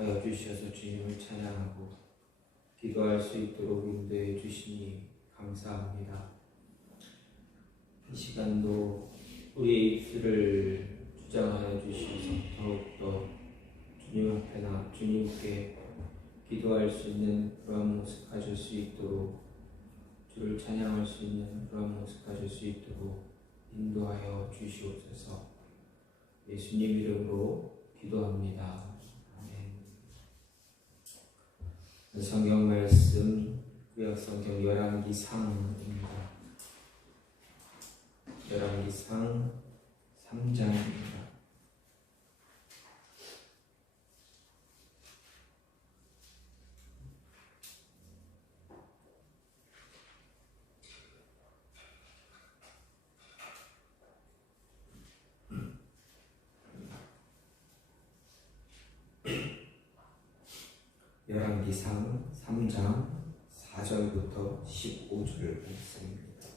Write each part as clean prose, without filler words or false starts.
하여 주셔서 주님을 찬양하고 기도할 수 있도록 인도해 주시니 감사합니다. 이 시간도 우리의 입술을 주장하여 주셔서 더욱더 주님 앞에나 주님께 기도할 수 있는 그러한 모습 가질 수 있도록, 주를 찬양할 수 있는 그러한 모습 가질 수 있도록 인도하여 주시옵소서. 예수님 이름으로 기도합니다. 아멘. 성경 말씀 구약성경 열왕기상입니다. 열왕기상 3장입니다. 열왕기상 3장 4절부터 15절 말씀입니다.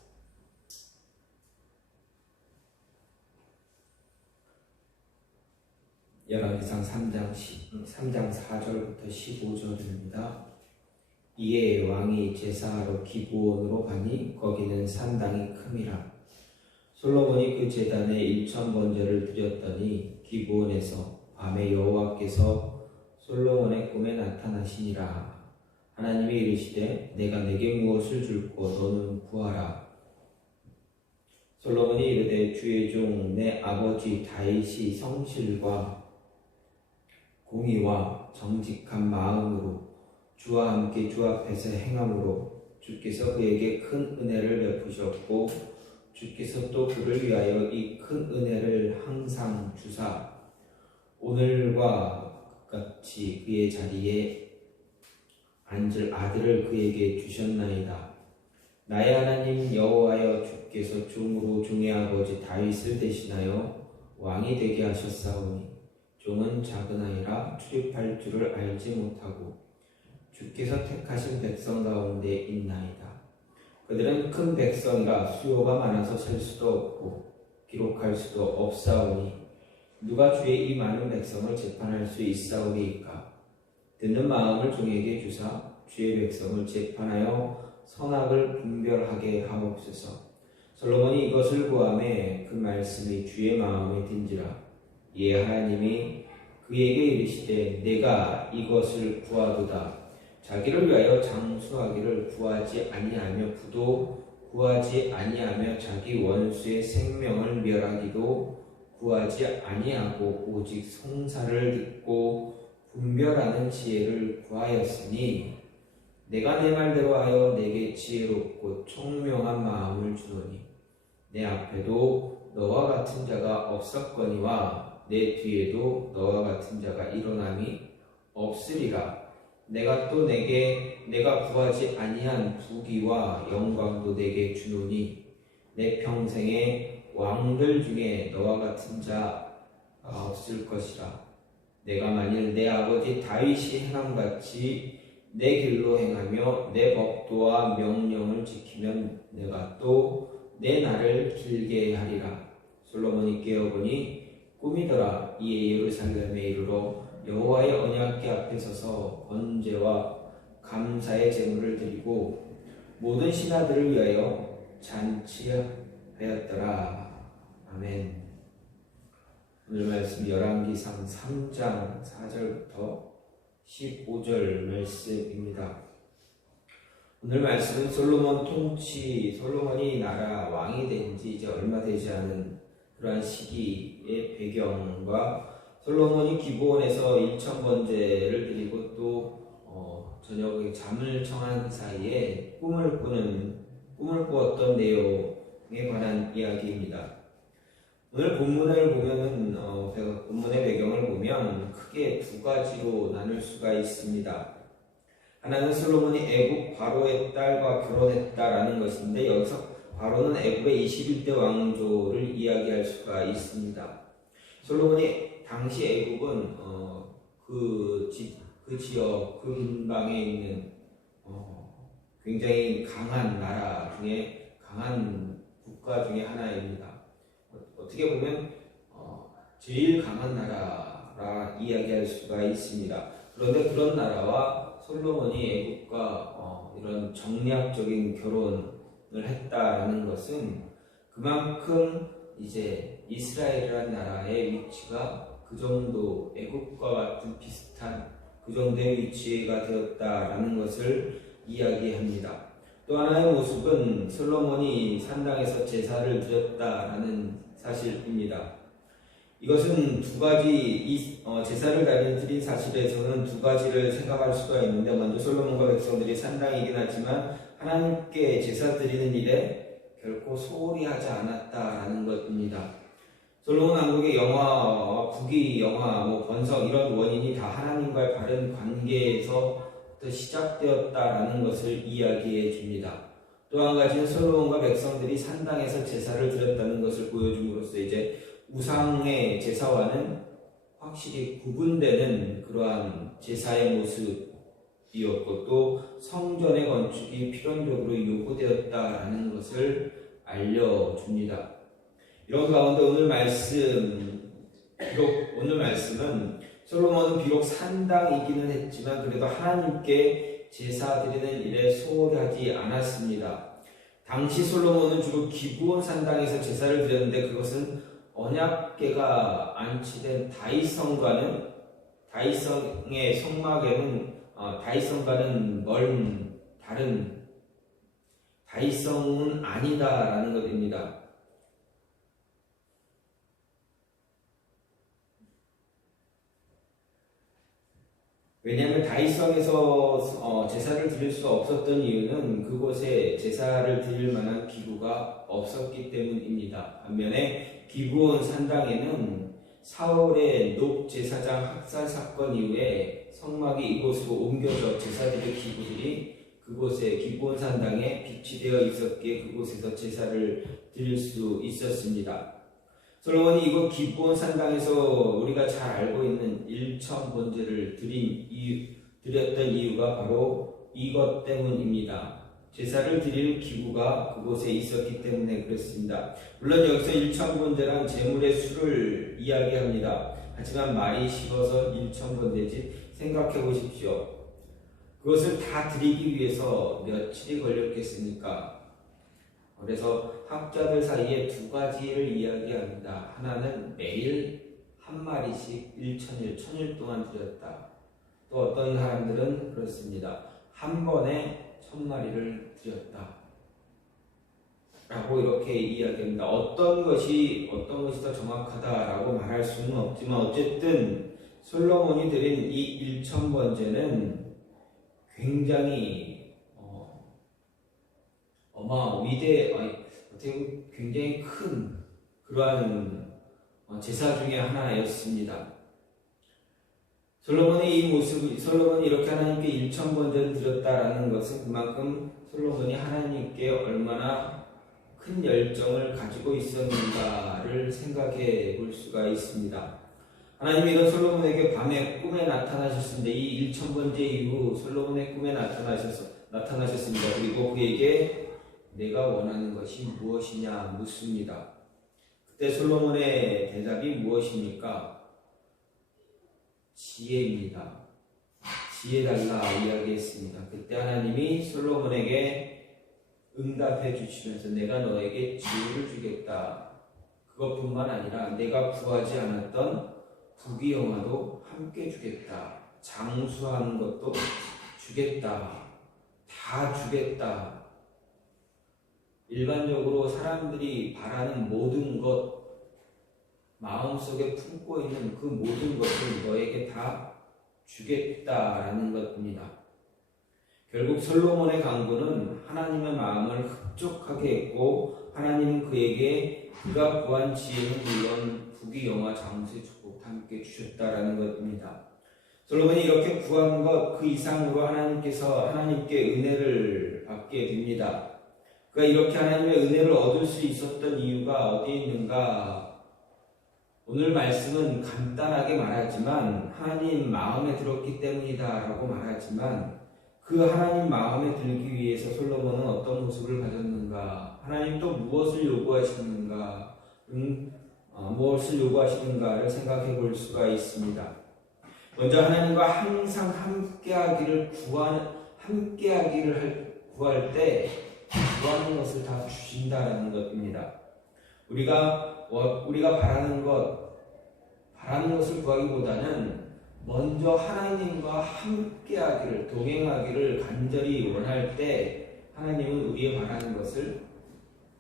열왕기상 3장 4절부터 15절입니다. 이에 왕이 제사하러 기브온으로 가니 거기는 산당이 큼이라. 솔로몬이 그 제단에 1000번제를 드렸더니 기브온에서 밤에 여호와께서 솔로몬의 꿈에 나타나시니라. 하나님이 이르시되 내가 내게 무엇을 줄꼬 너는 구하라. 솔로몬이 이르되 주의 종 내 아버지 다윗이 성실과 공의와 정직한 마음으로 주와 함께 주 앞에서 행함으로 주께서 그에게 큰 은혜를 베푸셨고 주께서 또 그를 위하여 이 큰 은혜를 항상 주사 오늘과 같이 그의 자리에 앉을 아들을 그에게 주셨나이다. 나의 하나님 여호와여 주께서 종으로 종의 아버지 다윗을 대신하여 왕이 되게 하셨사오니 종은 작은 아이라 출입할 줄을 알지 못하고 주께서 택하신 백성 가운데 있나이다. 그들은 큰 백성이라 수요가 많아서 셀 수도 없고 기록할 수도 없사오니 누가 주의 이 많은 백성을 재판할 수 있사오리이까. 듣는 마음을 종에게 주사 주의 백성을 재판하여 선악을 분별하게 하옵소서. 솔로몬이 이것을 구하매 그 말씀이 주의 마음에 든지라. 이에 하나님이 그에게 이르시되 내가 이것을 구하도다. 자기를 위하여 장수하기를 구하지 아니하며 부도 구하지 아니하며 자기 원수의 생명을 멸하기도 구하지 아니하고 오직 송사를 듣고 분별하는 지혜를 구하였으니 내가 내 말대로 하여 내게 지혜롭고 총명한 마음을 주노니 내 앞에도 너와 같은 자가 없었거니와 내 뒤에도 너와 같은 자가 일어남이 없으리라. 내가 또 내가 구하지 아니한 부귀와 영광도 내게 주노니 내 평생에 왕들 중에 너와 같은 자가 없을 것이라. 내가 만일 내 아버지 다윗이 행함같이 내 길로 행하며 내 법도와 명령을 지키면 내가 또 내 날을 길게 하리라. 솔로몬이 깨어보니 꿈이더라. 이에 예루살렘에 이르러 여호와의 언약궤 앞에 서서 번제와 감사의 제물을 드리고 모든 신하들을 위하여 잔치하였더라. 아멘. 오늘 말씀 열왕기상 3장 4절부터 15절 말씀입니다. 오늘 말씀은 솔로몬이 나라 왕이 된 지 이제 얼마 되지 않은 그러한 시기의 배경과 솔로몬이 기브온에서 1000번제를 드리고 또 저녁에 잠을 청한 사이에 꿈을 꾸었던 내용에 관한 이야기입니다. 오늘 본문을 보면은 본문의 배경을 보면 크게 두 가지로 나눌 수가 있습니다. 하나는 솔로몬이 애굽 바로의 딸과 결혼했다라는 것인데 여기서 바로는 애굽의 21대 왕조를 이야기할 수가 있습니다. 솔로몬이 당시 애굽은 그 지역 그 근방에 있는 굉장히 강한 나라 중에 강한 국가 중에 하나입니다. 어떻게 보면 제일 강한 나라라 이야기할 수가 있습니다. 그런데 그런 나라와 솔로몬이 애국과 이런 정략적인 결혼을 했다라는 것은 그만큼 이제 이스라엘이라는 나라의 위치가 그 정도 애국과 같은 비슷한 그 정도의 위치가 되었다라는 것을 이야기합니다. 또 하나의 모습은 솔로몬이 산당에서 제사를 드렸다라는 사실입니다. 이것은 두 가지, 제사를 드린 사실에서는 두 가지를 생각할 수가 있는데, 먼저 솔로몬과 백성들이 산당이긴 하지만 하나님께 제사 드리는 일에 결코 소홀히 하지 않았다라는 것입니다. 솔로몬 왕국의 영화와 국위 영화, 번성 이런 원인이 다 하나님과의 바른 관계에서 시작되었다라는 것을 이야기해 줍니다. 또 한 가지는 솔로몬과 백성들이 산당에서 제사를 드렸다는 것을 보여줌으로써 이제 우상의 제사와는 확실히 구분되는 그러한 제사의 모습이었고 또 성전의 건축이 필연적으로 요구되었다라는 것을 알려줍니다. 이런 가운데 오늘 말씀은 솔로몬은 비록 산당이기는 했지만 그래도 하나님께 제사 드리는 일에 소홀히 하지 않았습니다. 당시 솔로몬은 주로 기브온 산당에서 제사를 드렸는데 그것은 언약궤가 안치된 다윗성의 성막에는 다윗성과는 멀은 다른 다윗성은 아니다라는 것입니다. 왜냐하면 다윗성에서 제사를 드릴 수 없었던 이유는 그곳에 제사를 드릴 만한 기구가 없었기 때문입니다. 반면에 기브온 산당에는 사울의 녹제사장 학살 사건 이후에 성막이 이곳으로 옮겨져 제사드릴 기구들이 그곳에 기브온 산당에 비치되어 있었기에 그곳에서 제사를 드릴 수 있었습니다. 솔로몬이 이곳 기브온 산당에서 우리가 잘 알고 있는 일천 번제를 드렸던 이유가 바로 이것 때문입니다. 제사를 드릴 기구가 그곳에 있었기 때문에 그렇습니다. 물론 여기서 일천 번제란 제물의 수를 이야기합니다. 하지만 말이 식어서 일천 번제지 생각해 보십시오. 그것을 다 드리기 위해서 며칠이 걸렸겠습니까? 그래서 학자들 사이에 두 가지를 이야기합니다. 하나는 매일 한 마리씩 1000일 동안 드렸다. 또 어떤 사람들은 그렇습니다. 한 번에 1000마리를 드렸다. 라고 이렇게 이야기합니다. 어떤 것이 더 정확하다라고 말할 수는 없지만 어쨌든 솔로몬이 드린 이 1000번제는 굉장히 굉장히 큰 그러한 제사 중에 하나였습니다. 솔로몬이 이렇게 하나님께 1000번제를 드렸다라는 것은 그만큼 솔로몬이 하나님께 얼마나 큰 열정을 가지고 있었는가를 생각해 볼 수가 있습니다. 하나님이 이런 솔로몬에게 밤에 꿈에 나타나셨는데 이 1000번제 이후 솔로몬의 꿈에 나타나셨습니다. 그리고 그에게 내가 원하는 것이 무엇이냐 묻습니다. 그때 솔로몬의 대답이 무엇입니까? 지혜입니다. 지혜 달라 이야기했습니다. 그때 하나님이 솔로몬에게 응답해 주시면서 내가 너에게 지혜를 주겠다. 그것뿐만 아니라 내가 구하지 않았던 부귀영화도 함께 주겠다. 장수하는 것도 주겠다. 다 주겠다. 일반적으로 사람들이 바라는 모든 것, 마음속에 품고 있는 그 모든 것을 너에게 다 주겠다라는 것입니다. 결국 솔로몬의 간구는 하나님의 마음을 흡족하게 했고 하나님은 그에게 그가 구한 지혜는 물론 부귀영화 장수의 축복 함께 주셨다라는 것입니다. 솔로몬이 이렇게 구한 것 그 이상으로 하나님께 은혜를 받게 됩니다. 그러니까 이렇게 하나님의 은혜를 얻을 수 있었던 이유가 어디에 있는가? 오늘 말씀은 간단하게 말하지만 하나님 마음에 들었기 때문이다라고 말하지만 그 하나님 마음에 들기 위해서 솔로몬은 어떤 모습을 가졌는가? 하나님 또 무엇을 요구하시는가를 생각해 볼 수가 있습니다. 먼저 하나님과 항상 구할 때 구하는 것을 다 주신다는 것입니다. 우리가 바라는 것을 구하기보다는 먼저 하나님과 함께하기를, 동행하기를 간절히 원할 때 하나님은 우리의 바라는 것을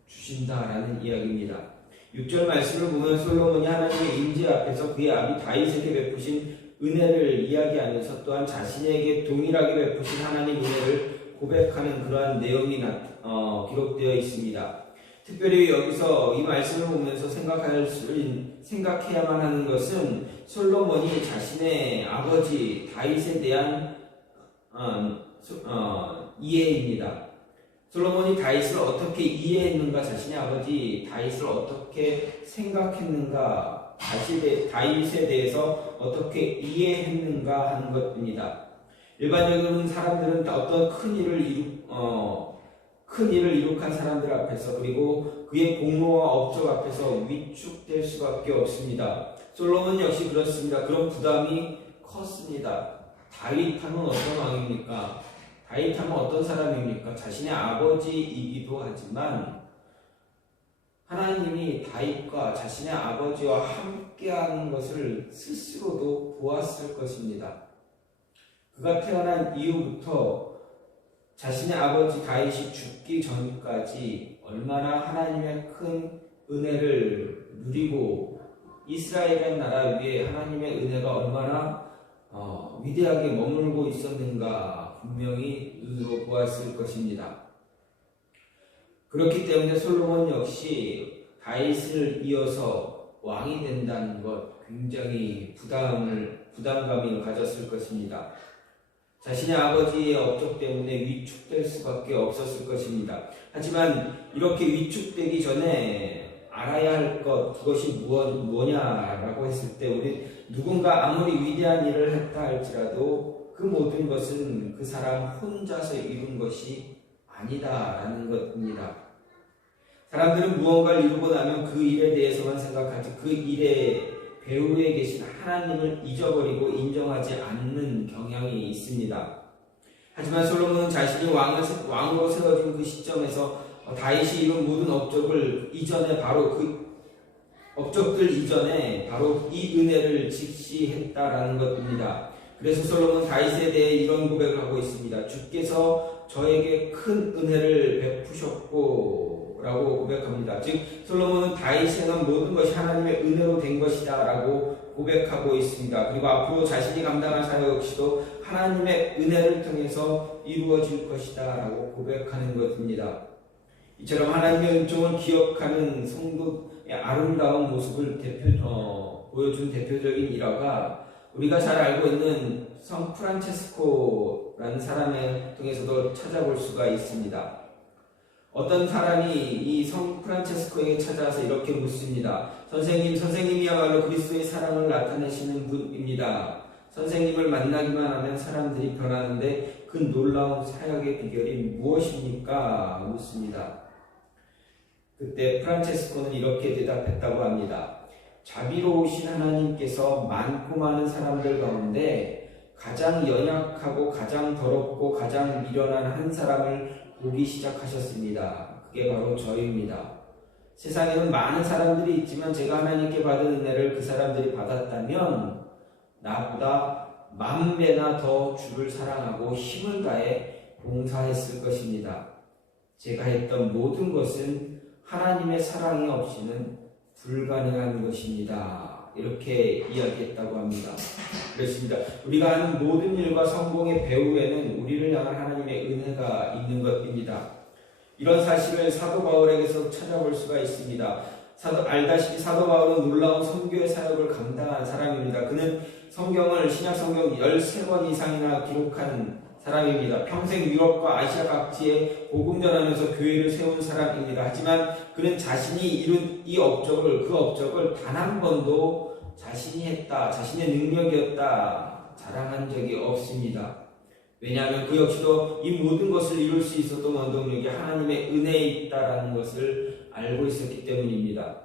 주신다라는 이야기입니다. 6절 말씀을 보면 솔로몬이 하나님의 임재 앞에서 그의 아비 다윗에게 베푸신 은혜를 이야기하면서 또한 자신에게 동일하게 베푸신 하나님 은혜를 고백하는 그러한 내용이 기록되어 있습니다. 특별히 여기서 이 말씀을 보면서 생각해야만 하는 것은 솔로몬이 자신의 아버지 다윗에 대한 이해입니다. 솔로몬이 다윗을 어떻게 이해했는가, 자신의 아버지 다윗을 어떻게 생각했는가, 다윗에 대해서 어떻게 이해했는가 하는 것입니다. 일반적으로는 사람들은 어떤 큰 일을 이룩한 사람들 앞에서, 그리고 그의 공로와 업적 앞에서 위축될 수밖에 없습니다. 솔로몬 역시 그렇습니다. 그런 부담이 컸습니다. 다윗하면 어떤 왕입니까? 다윗하면 어떤 사람입니까? 자신의 아버지이기도 하지만 하나님이 다윗과 자신의 아버지와 함께하는 것을 스스로도 보았을 것입니다. 그가 태어난 이후부터 자신의 아버지 다윗이 죽기 전까지 얼마나 하나님의 큰 은혜를 누리고 이스라엘의 나라 위에 하나님의 은혜가 얼마나 위대하게 머물고 있었는가 분명히 눈으로 보았을 것입니다. 그렇기 때문에 솔로몬 역시 다윗을 이어서 왕이 된다는 것 굉장히 부담감을 가졌을 것입니다. 자신의 아버지의 업적 때문에 위축될 수밖에 없었을 것입니다. 하지만 이렇게 위축되기 전에 알아야 할 것, 그것이 뭐냐라고 했을 때 우리 누군가 아무리 위대한 일을 했다 할지라도 그 모든 것은 그 사람 혼자서 이룬 것이 아니다라는 것입니다. 사람들은 무언가를 이루고 나면 그 일에 대해서만 생각하지 그 일의 배후에 계신 하나님을 잊어버리고 인정하지 않는 경향이 있습니다. 하지만 솔로몬은 자신이 왕으로 세워진 그 시점에서 다윗이 이룬 모든 업적들 이전에 바로 이 은혜를 직시했다라는 것입니다. 그래서 솔로몬은 다윗에 대해 이런 고백을 하고 있습니다. 주께서 저에게 큰 은혜를 베푸셨고 라고 고백합니다. 즉 솔로몬은 다윗에 는 모든 것이 하나님의 은혜로 된 것이다 라고 고백하고 있습니다. 그리고 앞으로 자신이 감당할 사역 역시도 하나님의 은혜를 통해서 이루어질 것이다 라고 고백하는 것입니다. 이처럼 하나님의 은총을 기억하는 성도의 아름다운 모습을 보여준 대표적인 일화가 우리가 잘 알고 있는 성 프란체스코라는 사람을 통해서도 찾아볼 수가 있습니다. 어떤 사람이 이 성 프란체스코에게 찾아와서 이렇게 묻습니다. 선생님이야말로 그리스도의 사랑을 나타내시는 분입니다. 선생님을 만나기만 하면 사람들이 변하는데 그 놀라운 사역의 비결이 무엇입니까? 묻습니다. 그때 프란체스코는 이렇게 대답했다고 합니다. 자비로우신 하나님께서 많고 많은 사람들 가운데 가장 연약하고 가장 더럽고 가장 미련한 한 사람을 보기 시작하셨습니다. 그게 바로 저입니다. 세상에는 많은 사람들이 있지만 제가 하나님께 받은 은혜를 그 사람들이 받았다면 나보다 10,000배나 더 주를 사랑하고 힘을 다해 봉사했을 것입니다. 제가 했던 모든 것은 하나님의 사랑이 없이는 불가능한 것입니다. 이렇게 이야기했다고 합니다. 그렇습니다. 우리가 하는 모든 일과 성공의 배후에는 우리를 향한 하나님의 은혜가 있는 것입니다. 이런 사실을 사도 바울에게서 찾아볼 수가 있습니다. 알다시피 사도 바울은 놀라운 선교의 사역을 감당한 사람입니다. 그는 신약 성경 13번 이상이나 기록한 사람입니다. 평생 유럽과 아시아 각지에 복음 전하면서 교회를 세운 사람입니다. 하지만 그는 자신이 이룬 그 업적을 단 한 번도 자신이 했다, 자신의 능력이었다 자랑한 적이 없습니다. 왜냐하면 그 역시도 이 모든 것을 이룰 수 있었던 원동력이 하나님의 은혜에 있다라는 것을 알고 있었기 때문입니다.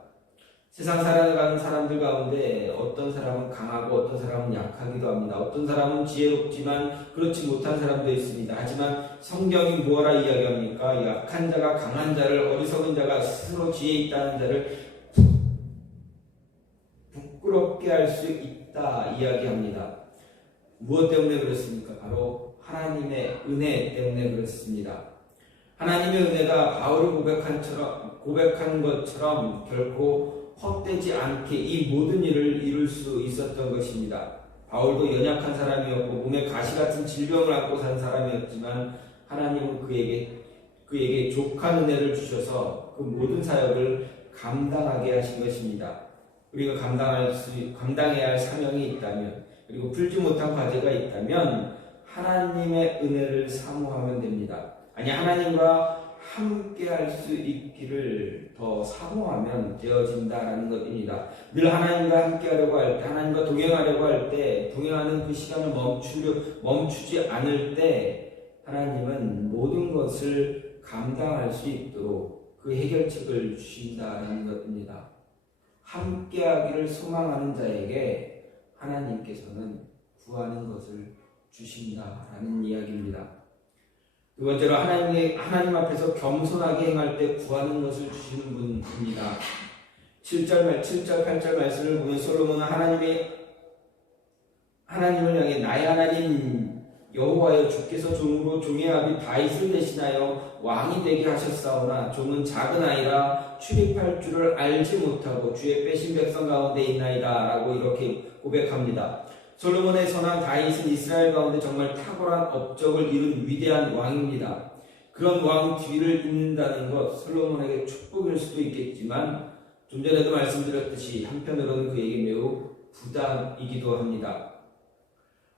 세상 살아가는 사람들 가운데 어떤 사람은 강하고 어떤 사람은 약하기도 합니다. 어떤 사람은 지혜롭지만 그렇지 못한 사람도 있습니다. 하지만 성경이 뭐라 이야기합니까? 약한 자가 강한 자를, 어리석은 자가 스스로 지혜 있다는 자를 부끄럽게 할 수 있다 이야기합니다. 무엇 때문에 그렇습니까? 바로 하나님의 은혜 때문에 그렇습니다. 하나님의 은혜가 바울이 고백한 것처럼 결코 헛되지 않게 이 모든 일을 이룰 수 있었던 것입니다. 바울도 연약한 사람이었고 몸에 가시같은 질병을 안고 산 사람이었지만 하나님은 그에게 족한 은혜를 주셔서 그 모든 사역을 감당하게 하신 것입니다. 우리가 감당해야 할 사명이 있다면, 그리고 풀지 못한 과제가 있다면 하나님의 은혜를 사모하면 됩니다. 아니, 하나님과 함께 할 수 있기를 더 사모하면 되어진다라는 것입니다. 늘 하나님과 함께 하려고 할 때, 하나님과 동행하려고 할 때, 동행하는 그 시간을 멈추지 않을 때 하나님은 모든 것을 감당할 수 있도록 그 해결책을 주신다라는 것입니다. 함께 하기를 소망하는 자에게 하나님께서는 구하는 것을 주신다라는 이야기입니다. 두 번째로 하나님 앞에서 겸손하게 행할 때 구하는 것을 주시는 분입니다. 7절, 8절 말씀을 보면 솔로몬은 하나님을 향해 나의 하나님 여호와여, 주께서 종으로 종의 아비 다윗을 대신하여 왕이 되게 하셨사오나 종은 작은 아이라 출입할 줄을 알지 못하고 주의 빼신 백성 가운데 있나이다 라고 이렇게 고백합니다. 솔로몬의 선왕 다윗은 이스라엘 가운데 정말 탁월한 업적을 이룬 위대한 왕입니다. 그런 왕 뒤를 잇는다는 것, 솔로몬에게 축복일 수도 있겠지만 좀 전에도 말씀드렸듯이 한편으로는 그에게 매우 부담이기도 합니다.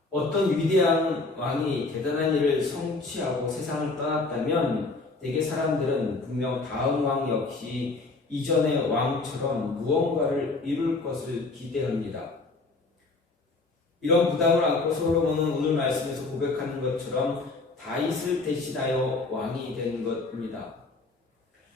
어떤 위대한 왕이 대단한 일을 성취하고 세상을 떠났다면 대개 사람들은 분명 다음 왕 역시 이전의 왕처럼 무언가를 이룰 것을 기대합니다. 이런 부담을 안고 솔로몬은 오늘 말씀에서 고백하는 것처럼 다윗을 대신하여 왕이 된 것입니다.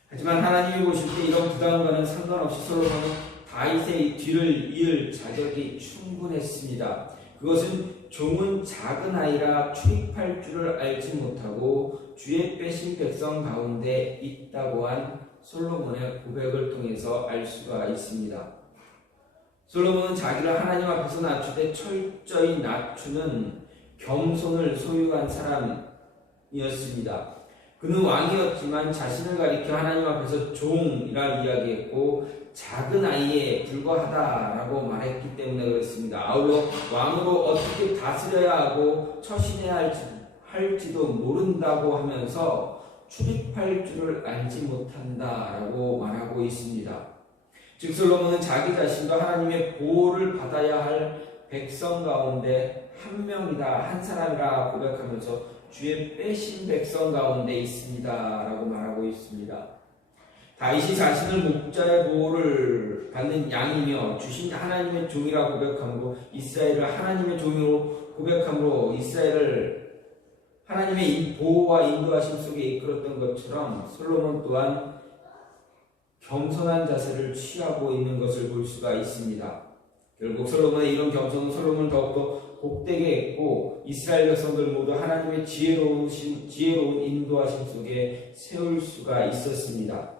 하지만 하나님이 보실 때 이런 부담과는 상관없이 솔로몬은 다윗의 뒤를 이을 자격이 충분했습니다. 그것은 종은 작은 아이라 출입할 줄을 알지 못하고 주의 빼신 백성 가운데 있다고 한 솔로몬의 고백을 통해서 알 수가 있습니다. 솔로몬은 자기를 하나님 앞에서 낮추되 철저히 낮추는 겸손을 소유한 사람이었습니다. 그는 왕이었지만 자신을 가리켜 하나님 앞에서 종이라 이야기했고 작은 아이에 불과하다라고 말했기 때문에 그렇습니다. 아울러 왕으로 어떻게 다스려야 하고 처신해야 할지도 모른다고 하면서 출입할 줄을 알지 못한다라고 말하고 있습니다. 즉 솔로몬은 자기 자신도 하나님의 보호를 받아야 할 백성 가운데 한 명이다, 한 사람이라 고백하면서 주의 빼신 백성 가운데 있습니다 라고 말하고 있습니다. 다윗이 자신을 목자의 보호를 받는 양이며 주신 하나님의 종이라 고백함으로 이스라엘을 하나님의 종으로 고백함으로 이스라엘을 하나님의 보호와 인도하심 속에 이끌었던 것처럼 솔로몬 또한 겸손한 자세를 취하고 있는 것을 볼 수가 있습니다. 결국 솔로몬의 이런 겸손은 솔로몬을 더욱더 복되게 했고 이스라엘 백성들 모두 하나님의 지혜로운 인도하심 속에 세울 수가 있었습니다.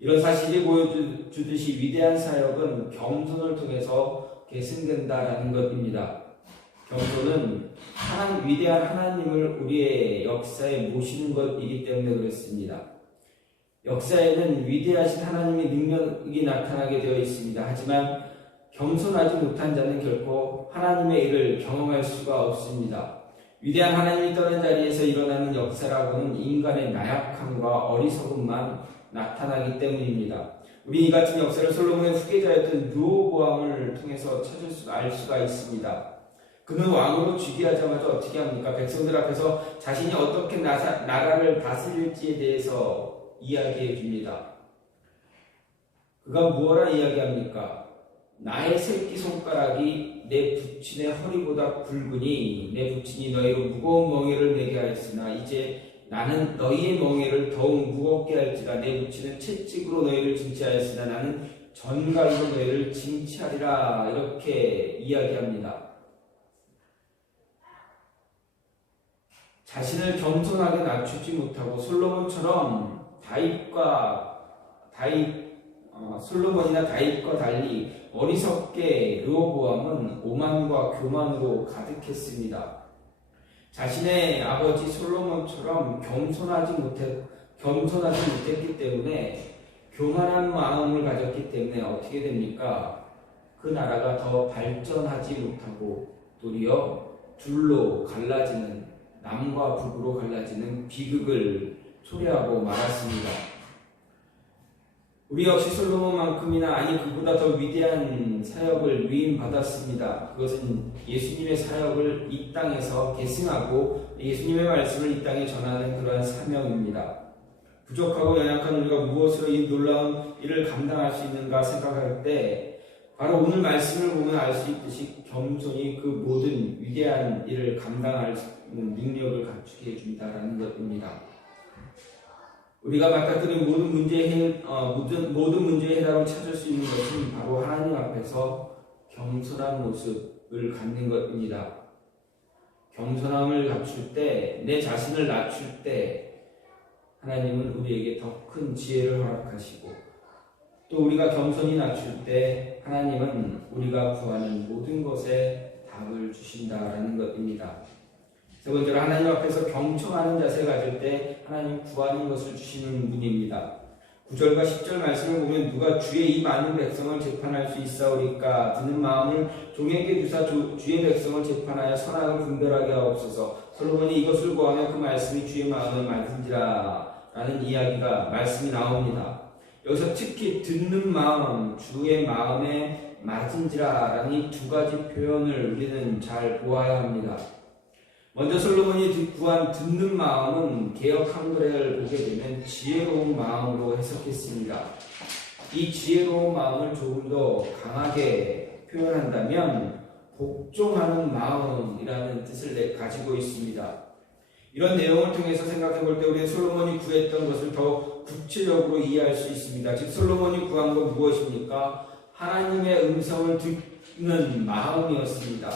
이런 사실이 보여주듯이 위대한 사역은 겸손을 통해서 계승된다라는 것입니다. 겸손은 위대한 하나님을 우리의 역사에 모시는 것이기 때문에 그렇습니다. 역사에는 위대하신 하나님의 능력이 나타나게 되어 있습니다. 하지만 겸손하지 못한 자는 결코 하나님의 일을 경험할 수가 없습니다. 위대한 하나님이 떠난 자리에서 일어나는 역사라고는 인간의 나약함과 어리석음만 나타나기 때문입니다. 우리 이 같은 역사를 솔로몬의 후계자였던 르호보암을 통해서 알 수가 있습니다. 그는 왕으로 즉위하자마자 어떻게 합니까? 백성들 앞에서 자신이 어떻게 나라를 다스릴지에 대해서 이야기해 줍니다. 그가 무엇라 이야기합니까? 나의 새끼손가락이 내 부친의 허리보다 굵으니 내 부친이 너희로 무거운 멍에를 내게 하였으나 이제 나는 너희의 멍에를 더욱 무겁게 할지라 내 부친은 채찍으로 너희를 징치하였으나 나는 전갈로 너희를 징치하리라 이렇게 이야기합니다. 자신을 겸손하게 낮추지 못하고 솔로몬처럼 솔로몬이나 다윗과 달리 어리석게 르호보암은 오만과 교만으로 가득했습니다. 자신의 아버지 솔로몬처럼 겸손하지 못했기 때문에 교만한 마음을 가졌기 때문에 어떻게 됩니까? 그 나라가 더 발전하지 못하고 도리어 둘로 갈라지는, 남과 북으로 갈라지는 비극을 초래하고 말았습니다. 우리 역시 솔로몬만큼이나 아니 그보다 더 위대한 사역을 위임받았습니다. 그것은 예수님의 사역을 이 땅에서 계승하고 예수님의 말씀을 이 땅에 전하는 그러한 사명입니다. 부족하고 연약한 우리가 무엇으로 이 놀라운 일을 감당할 수 있는가 생각할 때 바로 오늘 말씀을 보면 알 수 있듯이 겸손히 그 모든 위대한 일을 감당할 수 있는 능력을 갖추게 해준다라는 것입니다. 우리가 맡아드린 모든 문제의 해답을 찾을 수 있는 것은 바로 하나님 앞에서 겸손한 모습을 갖는 것입니다. 겸손함을 갖출 때, 내 자신을 낮출 때 하나님은 우리에게 더 큰 지혜를 허락하시고 또 우리가 겸손히 낮출 때 하나님은 우리가 구하는 모든 것에 답을 주신다라는 것입니다. 세 번째로 하나님 앞에서 경청하는 자세를 가질 때 하나님 구하는 것을 주시는 분입니다. 9절과 10절 말씀을 보면 누가 주의 이 많은 백성을 재판할 수 있사오리까 드는 마음을 종에게 주사 주의 백성을 재판하여 선악을 분별하게 하옵소서. 솔로몬이 이것을 구하며 그 말씀이 주의 마음을 맞은지라 라는 말씀이 나옵니다. 여기서 특히 듣는 마음, 주의 마음에 맞은지라 라는 이 두 가지 표현을 우리는 잘 보아야 합니다. 먼저 솔로몬이 구한 듣는 마음은 개역 한글을 보게 되면 지혜로운 마음으로 해석했습니다. 이 지혜로운 마음을 조금 더 강하게 표현한다면 복종하는 마음이라는 뜻을 가지고 있습니다. 이런 내용을 통해서 생각해 볼 때 우리는 솔로몬이 구했던 것을 더 구체적으로 이해할 수 있습니다. 즉 솔로몬이 구한 건 무엇입니까? 하나님의 음성을 듣는 마음이었습니다.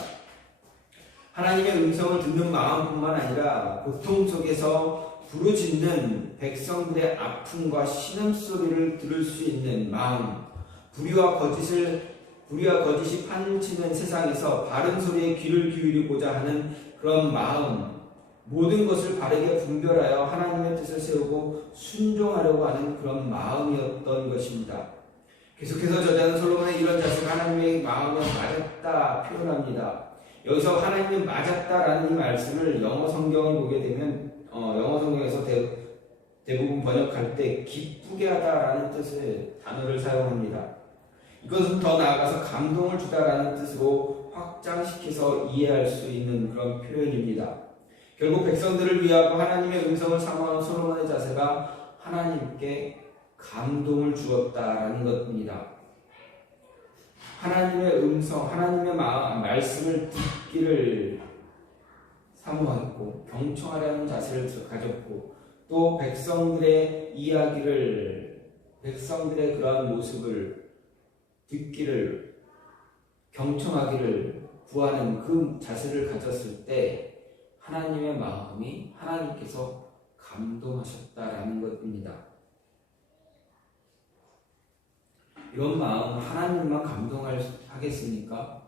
하나님의 음성을 듣는 마음뿐만 아니라 고통 속에서 부르짖는 백성들의 아픔과 신음소리를 들을 수 있는 마음, 불의와 거짓이 판치는 세상에서 바른 소리에 귀를 기울이고자 하는 그런 마음, 모든 것을 바르게 분별하여 하나님의 뜻을 세우고 순종하려고 하는 그런 마음이었던 것입니다. 계속해서 저자는 솔로몬의 이런 자세가 하나님의 마음에 맞았다 표현합니다. 여기서 하나님이 맞았다라는 이 말씀을 영어 성경을 보게 되면 영어 성경에서 대부분 번역할 때 기쁘게 하다라는 뜻의 단어를 사용합니다. 이것은 더 나아가서 감동을 주다라는 뜻으로 확장시켜서 이해할 수 있는 그런 표현입니다. 결국 백성들을 위하고 하나님의 음성을 사모하는 솔로몬의 자세가 하나님께 감동을 주었다라는 것입니다. 하나님의 음성, 하나님의 말씀을 듣기를 사모했고 경청하려는 자세를 가졌고 또 백성들의 그러한 모습을 듣기를 경청하기를 구하는 그 자세를 가졌을 때 하나님의 마음이 하나님께서 감동하셨다라는 것입니다. 이런 마음 하나님만 감동하겠습니까?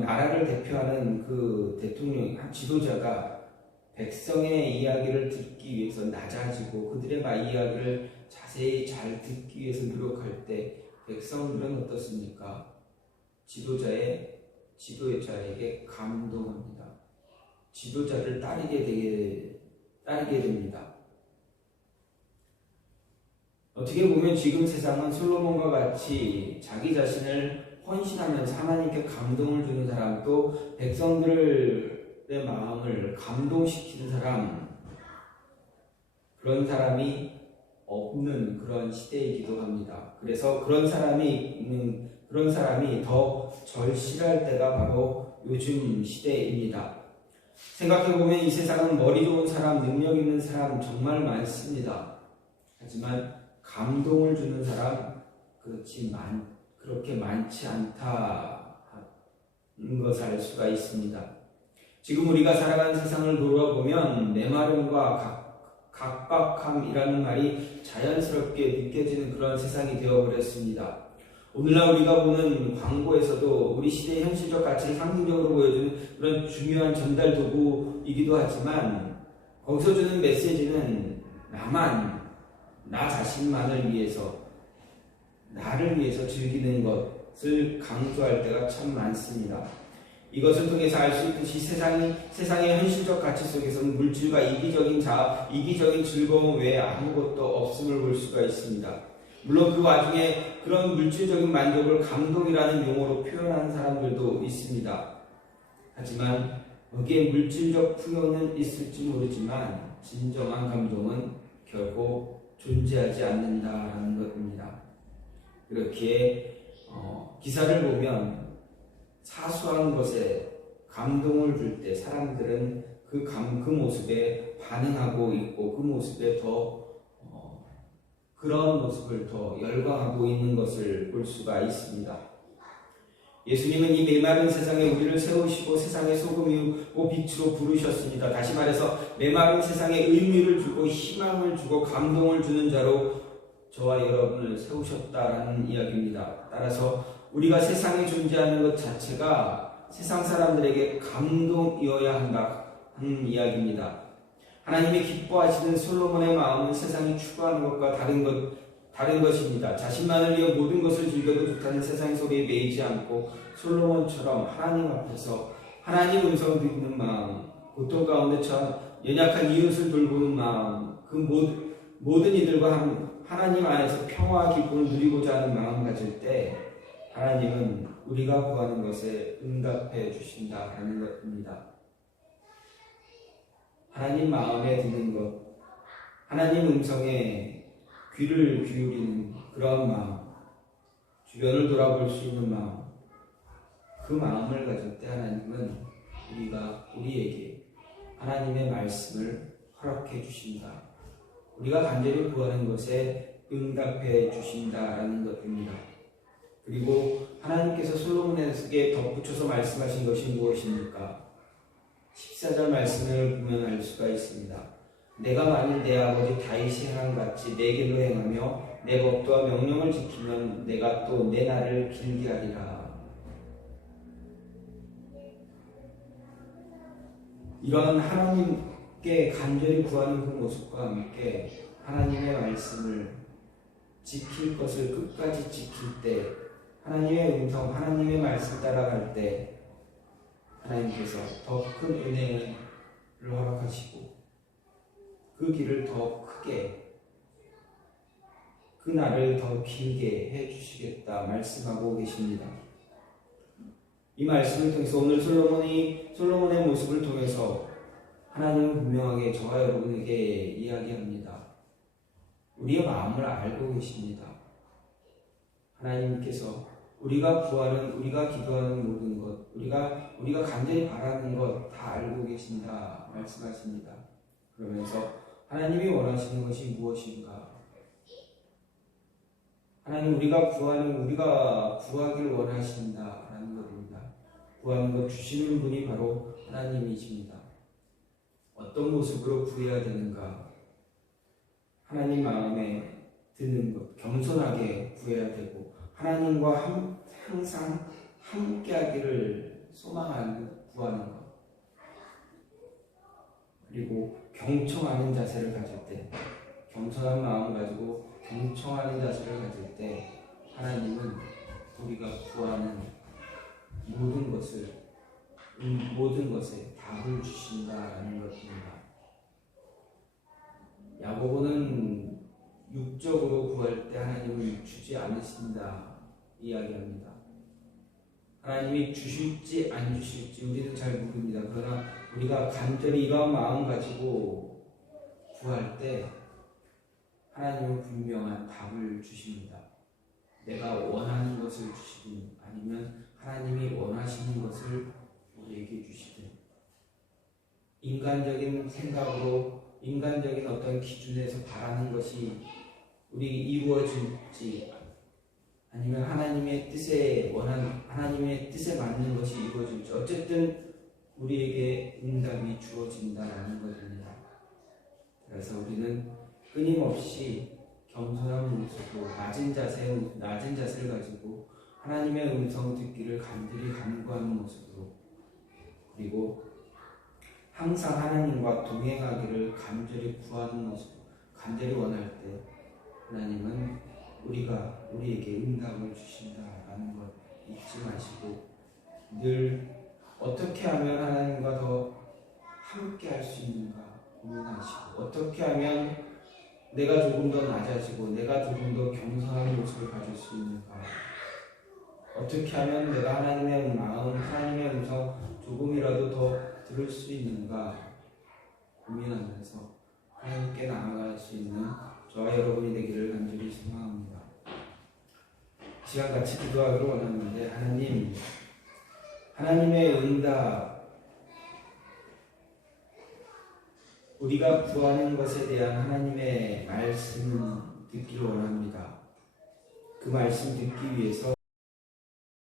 나라를 대표하는 그 대통령, 지도자가 백성의 이야기를 듣기 위해서 낮아지고 그들의 이야기를 자세히 잘 듣기 위해서 노력할 때 백성들은 어떻습니까? 지도자에게 감동합니다. 지도자를 따르게 됩니다. 어떻게 보면 지금 세상은 솔로몬과 같이 자기 자신을 헌신하면서 하나님께 감동을 주는 사람, 또 백성들의 마음을 감동시키는 사람, 그런 사람이 없는 그런 시대이기도 합니다. 그래서 그런 사람이 더 절실할 때가 바로 요즘 시대입니다. 생각해보면 이 세상은 머리 좋은 사람, 능력 있는 사람 정말 많습니다. 하지만 감동을 주는 사람 그렇게 많지 않다는 것을 알 수가 있습니다. 지금 우리가 살아가는 세상을 돌아보면 메마름과 각박함이라는 말이 자연스럽게 느껴지는 그런 세상이 되어버렸습니다. 오늘날 우리가 보는 광고에서도 우리 시대의 현실적 가치를 상징적으로 보여주는 그런 중요한 전달 도구이기도 하지만 거기서 주는 메시지는 나 자신만을 위해서, 나를 위해서 즐기는 것을 강조할 때가 참 많습니다. 이것을 통해서 알 수 있듯이 세상의 현실적 가치 속에서는 물질과 이기적인 즐거움 외에 아무것도 없음을 볼 수가 있습니다. 물론 그 와중에 그런 물질적인 만족을 감동이라는 용어로 표현하는 사람들도 있습니다. 하지만 거기에 물질적 풍요는 있을지 모르지만 진정한 감동은 결코 존재하지 않는다라는 것입니다. 그렇기에 기사를 보면 사소한 것에 감동을 줄 때 사람들은 그 모습에 반응하고 있고 그 모습에 그런 모습을 더 열광하고 있는 것을 볼 수가 있습니다. 예수님은 이 메마른 세상에 우리를 세우시고 세상의 소금이고 빛으로 부르셨습니다. 다시 말해서 메마른 세상에 의미를 주고 희망을 주고 감동을 주는 자로 저와 여러분을 세우셨다라는 이야기입니다. 따라서 우리가 세상에 존재하는 것 자체가 세상 사람들에게 감동이어야 한다는 이야기입니다. 하나님이 기뻐하시는 솔로몬의 마음은 세상이 추구하는 것과 다른 것입니다. 자신만을 위해 모든 것을 즐겨도 좋다는 세상의 소리에 매이지 않고 솔로몬처럼 하나님 앞에서 하나님 음성을 듣는 마음, 고통 가운데 처한 연약한 이웃을 돌보는 마음, 그 모든 이들과 하나님 안에서 평화와 기쁨을 누리고자 하는 마음 가질 때 하나님은 우리가 구하는 것에 응답해 주신다라는 것입니다. 하나님 마음에 드는 것, 하나님 음성에 귀를 기울이는 그런 마음, 주변을 돌아볼 수 있는 마음, 그 마음을 가질 때 하나님은 우리에게 하나님의 말씀을 허락해 주신다. 우리가 간절히 구하는 것에 응답해 주신다라는 것입니다. 그리고 하나님께서 솔로몬에게 덧붙여서 말씀하신 것이 무엇입니까? 14절 말씀을 보면 알 수가 있습니다. 내가 만일 내 아버지 다윗이 행한 같이 내 길로 행하며 내 법도와 명령을 지키면 내가 또 내 날을 길게 하리라. 이런 하나님께 간절히 구하는 그 모습과 함께 하나님의 말씀을 지킬 것을 끝까지 지킬 때, 하나님의 음성, 하나님의 말씀 따라갈 때 하나님께서 더 큰 은혜를 허락하시고 그 길을 더 크게, 그 날을 더 길게 해주시겠다 말씀하고 계십니다. 이 말씀을 통해서 오늘 솔로몬의 모습을 통해서 하나님은 분명하게 저와 여러분에게 이야기합니다. 우리의 마음을 알고 계십니다. 하나님께서 우리가 구하는, 우리가 기도하는 모든 것, 우리가 간절히 바라는 것 다 알고 계신다 말씀하십니다. 그러면서 하나님이 원하시는 것이 무엇인가? 하나님 우리가 구하길 원하신다라는 것입니다. 구하는 것 주시는 분이 바로 하나님이십니다. 어떤 모습으로 구해야 되는가? 하나님 마음에 드는 것, 겸손하게 구해야 되고 하나님과 항상 함께하기를 소망하는 구하는 것, 그리고 경청하는 자세를 가질 때, 겸손한 마음을 가지고 경청하는 자세를 가질 때 하나님은 우리가 구하는 모든 것에 답을 주신다라는 것입니다. 야고보는 육적으로 구할 때 하나님을 주지 않으신다 이야기합니다. 하나님이 주실지 안 주실지 우리는 잘 모릅니다. 그러나 우리가 간절히 이러한 마음 가지고 구할 때 하나님은 분명한 답을 주십니다. 내가 원하는 것을 주시든 아니면 하나님이 원하시는 것을 우리에게 주시든, 인간적인 생각으로 인간적인 어떤 기준에서 바라는 것이 우리 이루어질지, 아니면 하나님의 뜻에 맞는 것이 이루어질지, 어쨌든 우리에게 응답이 주어진다라는 것입니다. 그래서 우리는 끊임없이 겸손한 모습으로 낮은 자세를 가지고 하나님의 음성 듣기를 간절히 간구하는 모습으로, 그리고 항상 하나님과 동행하기를 간절히 구하는 모습, 간절히 원할 때 하나님은 우리에게 응답을 주신다라는 것 잊지 마시고, 늘 어떻게 하면 하나님과 더 함께 할 수 있는가 고민하시고, 어떻게 하면 내가 조금 더 낮아지고 내가 조금 더 겸손한 모습을 가질 수 있는가, 어떻게 하면 내가 하나님의 마음, 하나님의 음성 조금이라도 더 들을 수 있는가 고민하면서 하나님께 나아갈 수 있는 저와 여러분이 되기를 간절히 소망합니다. 이 시간 같이 기도하기를 원하는데, 하나님의 응답, 우리가 구하는 것에 대한 하나님의 말씀 듣기를 원합니다. 그 말씀 듣기 위해서